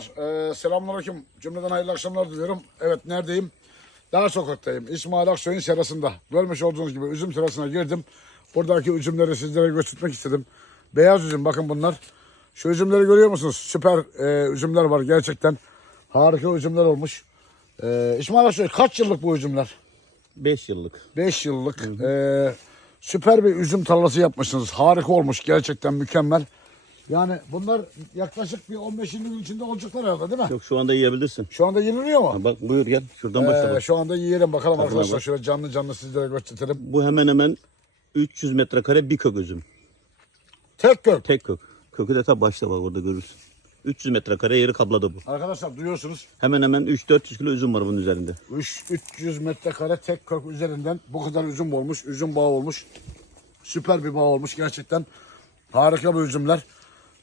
Ee, selamünaleyküm. Cümleden hayırlı akşamlar diliyorum. Evet neredeyim? Dar sokaktayım. İsmail Aksoy'un serasında. Görmüş olduğunuz gibi üzüm serasına girdim. Buradaki üzümleri sizlere göstermek istedim. Beyaz üzüm bakın bunlar. Şu üzümleri görüyor musunuz? Süper e, üzümler var gerçekten. Harika üzümler olmuş. Ee, İsmail Aksoy kaç yıllık bu üzümler? 5 yıllık. 5 yıllık. Ee, süper bir üzüm tarlası yapmışsınız. Harika olmuş. Gerçekten mükemmel. Yani bunlar yaklaşık bir 15-20 gün içinde olacaklar herhalde değil mi? Yok şu anda yiyebilirsin. Şu anda yeniliyor mu? Ha, Bak buyur gel. Şuradan başla Ee, bak. şu anda yiyelim bakalım Tadına arkadaşlar. bak. Şöyle canlı canlı sizlere gösterelim. Bu hemen hemen 300 metrekare bir kök üzüm. Tek kök. Tek kök. Kökü de ta başta bak orada görürsün. 300 metrekare yeri kapladı bu. Arkadaşlar duyuyorsunuz. Hemen hemen 3-400 kilo üzüm var bunun üzerinde. 3 300 metrekare tek kök üzerinden bu kadar üzüm olmuş. Üzüm bağı olmuş. Süper bir bağ olmuş gerçekten. Harika bir üzümler.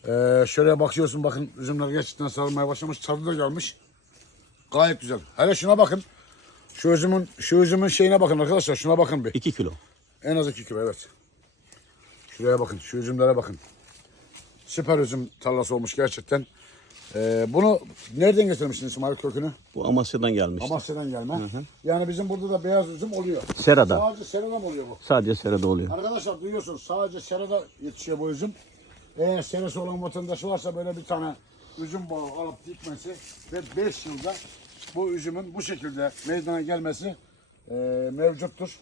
Ee, şöyle bakıyorsun bakın üzümler gerçekten sarılmaya başlamış. Tadı da gelmiş. Gayet güzel. Hele şuna bakın. Şu üzümün şu üzümün şeyine bakın arkadaşlar. Şuna bakın bir. 2 kilo. En az 2 kilo evet. Şuraya bakın. Şu üzümlere bakın. Süper üzüm tarlası olmuş gerçekten. Ee, bunu nereden getirmişsin İsmail kökünü? Bu Amasya'dan gelmiş. Amasya'dan gelme. Yani bizim burada da beyaz üzüm oluyor. Serada. Sadece serada mı oluyor bu? Sadece serada oluyor. Arkadaşlar duyuyorsunuz sadece serada yetişiyor bu üzüm. Eğer serası olan vatandaşı varsa böyle bir tane üzüm bağı alıp dikmesi ve 5 yılda bu üzümün bu şekilde meydana gelmesi e, mevcuttur.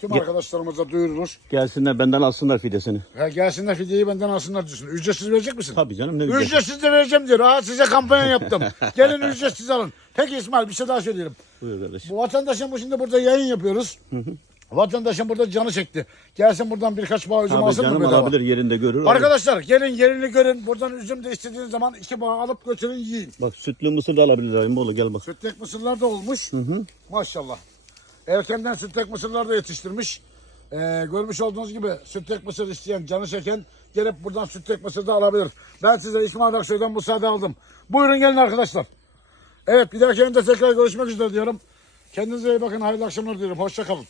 Tüm arkadaşlarımıza duyurulur. Gelsinler benden alsınlar fidesini. Ha, gelsinler fideyi benden alsınlar diyorsun. Ücretsiz verecek misin? Tabii canım ne güzel. Ücretsiz de vereceğim diyor. Ha size kampanya yaptım. Gelin ücretsiz alın. Peki İsmail bir şey daha söyleyelim. Buyur kardeş. Bu vatandaşın bu şimdi burada yayın yapıyoruz. Vatandaşın burada canı çekti. Gelsin buradan birkaç bağ üzüm Tabii alsın mı canım bedava? alabilir yerinde görür. alır. Arkadaşlar gelin yerini görün. Buradan üzüm de istediğiniz zaman iki bağ alıp götürün yiyin. Bak sütlü mısır da alabilir Aymoğlu gel bak. Sütlek mısırlar da olmuş. Maşallah. Erkenden sütlek mısırlar da yetiştirmiş. Ee, görmüş olduğunuz gibi sütlek mısır isteyen, canı çeken gelip buradan sütlek mısır da alabilir. Ben size İsmail Aksoy'dan müsaade aldım. Buyurun gelin arkadaşlar. Evet bir dahaki yayında tekrar görüşmek üzere diyorum. Kendinize iyi bakın. Hayırlı akşamlar diliyorum. Hoşça kalın.